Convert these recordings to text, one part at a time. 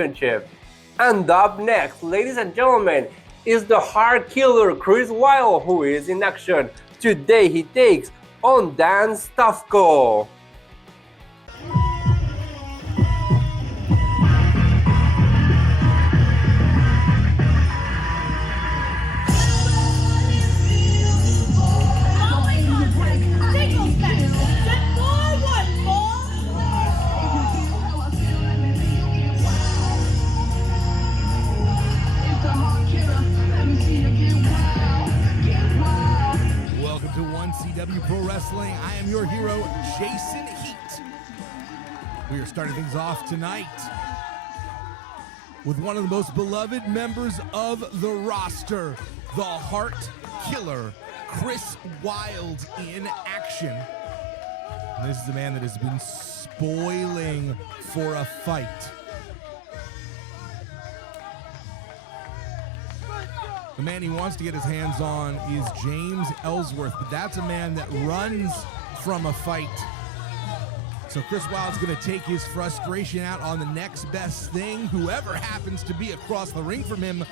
Championship. And up next, ladies and gentlemen, is the hard killer Chris Wylde, who is in action. Today he takes on Dan Stofko. CW Pro Wrestling. I am your hero, Jason Heat. We are starting things off tonight with one of the most beloved members of the roster, the Heart Killer, Chris Wylde, in action. And this is a man that has been spoiling for a fight. The man he wants to get his hands on is James Ellsworth, but that's a man that runs from a fight. So Chris Wylde's going to take his frustration out on the next best thing, whoever happens to be across the ring from him.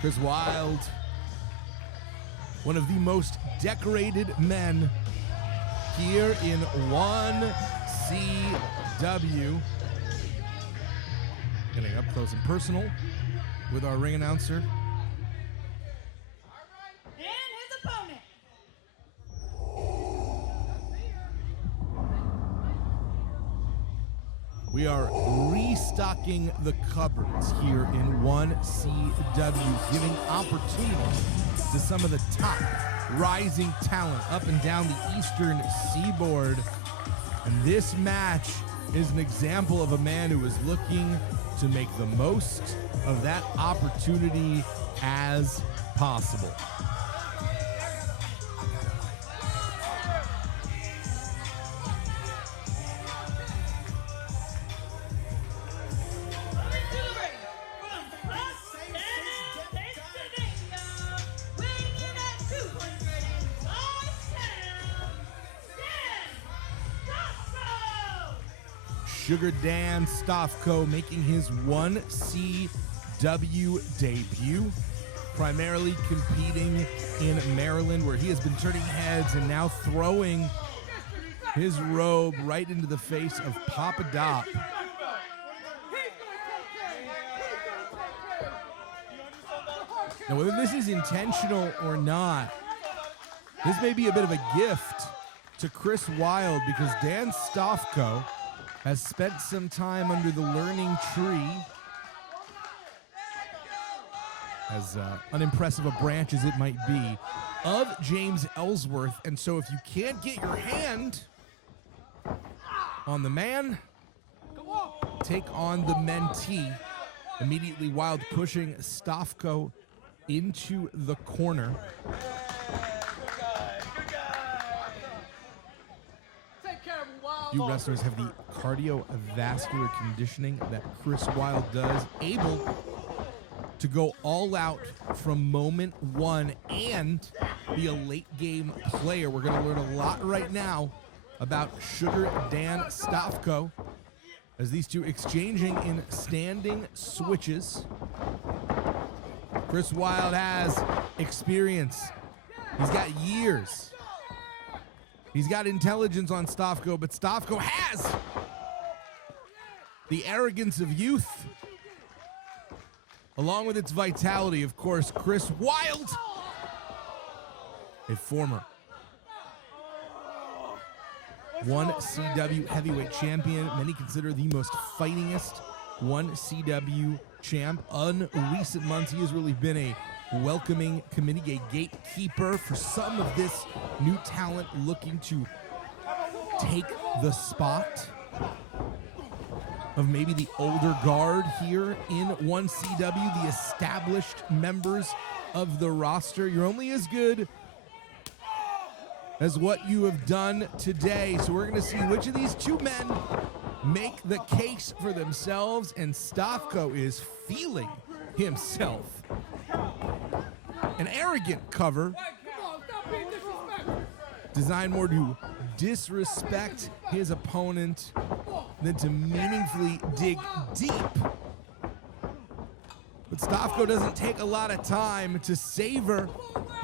Chris Wylde, one of the most decorated men here in 1CW. Getting up close and personal with our ring announcer. And his opponent. We are restocking the cupboards here in 1CW, giving opportunity to some of the top rising talent up and down the Eastern Seaboard. And this match is an example of a man who is looking to make the most of that opportunity as possible. Sugar Dan Stofko making his 1CW debut, primarily competing in Maryland, where he has been turning heads and now throwing his robe right into the face of Papa Doc. Now, whether this is intentional or not, this may be a bit of a gift to Chris Wylde, because Dan Stofko has spent some time under the learning tree, as unimpressive a branch as it might be, of James Ellsworth. And so if you can't get your hand on the man, take on the mentee. Immediately Wylde pushing Stofko into the corner. Few wrestlers have the cardiovascular conditioning that Chris Wylde does, able to go all out from moment one and be a late game player. We're going to learn a lot right now about Sugar Dan Stofko as these two exchanging in standing switches. Chris Wylde has experience. He's got years. He's got intelligence on Stofko, but Stofko has the arrogance of youth, along with its vitality. Of course, Chris Wylde, a former 1CW heavyweight champion. Many consider the most fightingest 1CW champ. In recent months, he has really been a welcoming committee, a gatekeeper for some of this new talent looking to take the spot of maybe the older guard here in 1CW, the established members of the roster. You're only as good as what you have done today. So we're going to see which of these two men make the case for themselves, and Stofko is feeling himself. An arrogant cover designed more to disrespect his opponent than to meaningfully dig deep. But Stofko doesn't take a lot of time to savor,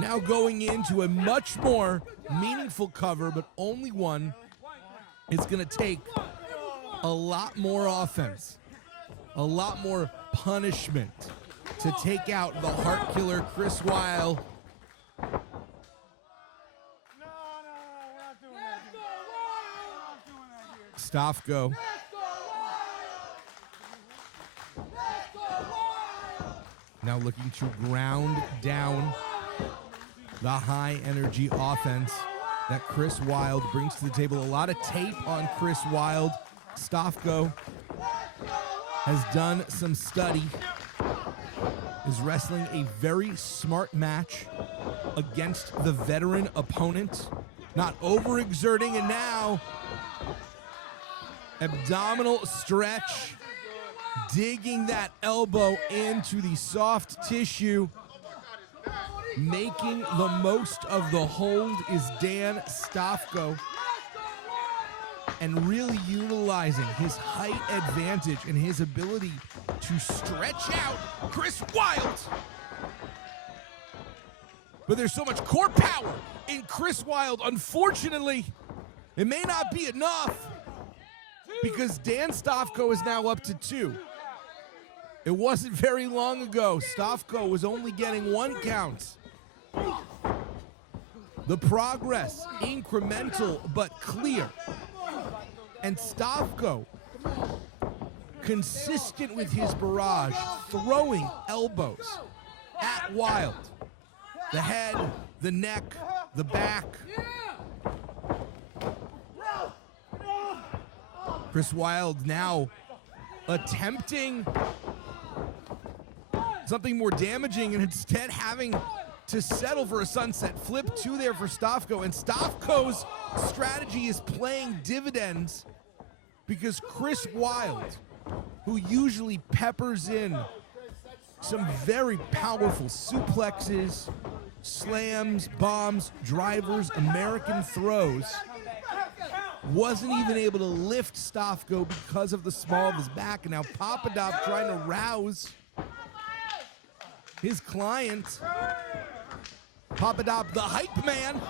now going into a much more meaningful cover, but only one. It's going to take a lot more offense, a lot more punishment to take out the heart killer Chris Wylde. Stofko now looking to ground down the high energy offense that Chris Wylde brings to the table. A lot of tape on Chris Wylde. Stofko has done some study, is wrestling a very smart match against the veteran opponent, not overexerting, and now abdominal stretch, digging that elbow into the soft tissue. Making the most of the hold is Dan Stofko, and really utilizing his height advantage and his ability to stretch out Chris Wylde. But there's so much core power in Chris Wylde. Unfortunately, it may not be enough, because Dan Stofko is now up to 2. It wasn't very long ago Stofko was only getting 1 count. The progress, incremental but clear. And Stofko, consistent with his barrage, throwing elbows at Wylde. The head, the neck, the back. Chris Wylde now attempting something more damaging and instead having to settle for a sunset flip 2 there for Stofko. And Stofko's strategy is playing dividends, because Chris Wylde, who usually peppers in some very powerful suplexes, slams, bombs, drivers, American throws, wasn't even able to lift Stofko because of the small of his back. And now Papadop trying to rouse his client. Papadop, the hype man.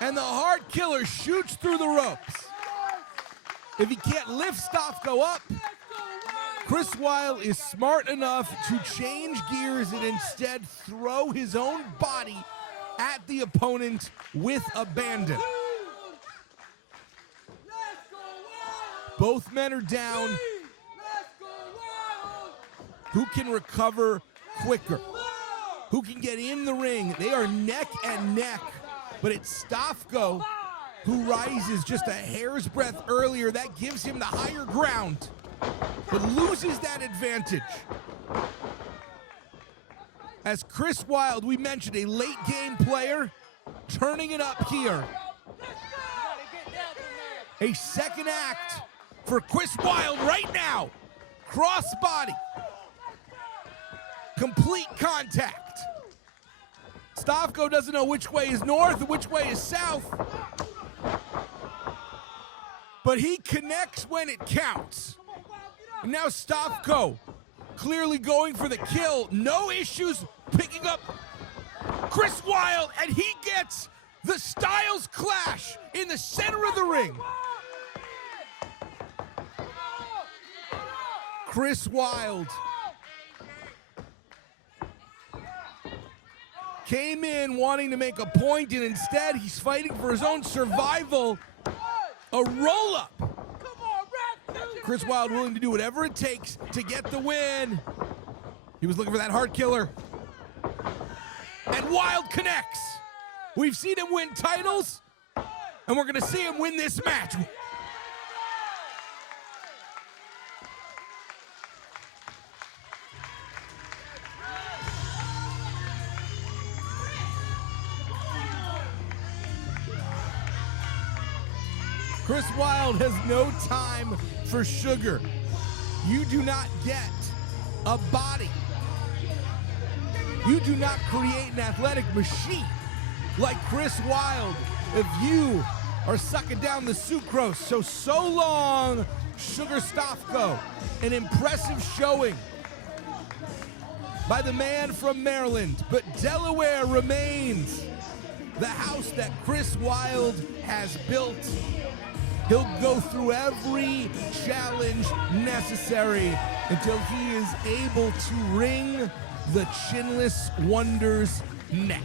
And the heart killer shoots through the ropes. If he can't lift Stofko up, Chris Wylde is smart enough to change gears and instead throw his own body at the opponent with abandon. Both men are down. Who can recover quicker? Who can get in the ring? They are neck and neck, but it's Stofko who rises just a hair's breadth earlier. That gives him the higher ground, but loses that advantage. As Chris Wylde, we mentioned, a late game player, turning it up here. A second act for Chris Wylde right now. Cross body. Complete contact. Stofko doesn't know which way is north and which way is south, but he connects when it counts. And now Stofko clearly going for the kill. No issues picking up Chris Wylde, and he gets the Styles Clash in the center of the ring. Chris Wylde came in wanting to make a point, and instead he's fighting for his own survival. A roll-up. Chris Wylde willing to do whatever it takes to get the win. He was looking for that heart killer. And Wylde connects. We've seen him win titles, and we're going to see him win this match. Chris Wylde has no time for sugar. You do not get a body. You do not create an athletic machine like Chris Wylde if you are sucking down the sucrose. So long, Sugar Stofko. An impressive showing by the man from Maryland, but Delaware remains the house that Chris Wylde has built. He'll go through every challenge necessary until he is able to wring the Chinless Wonder's neck.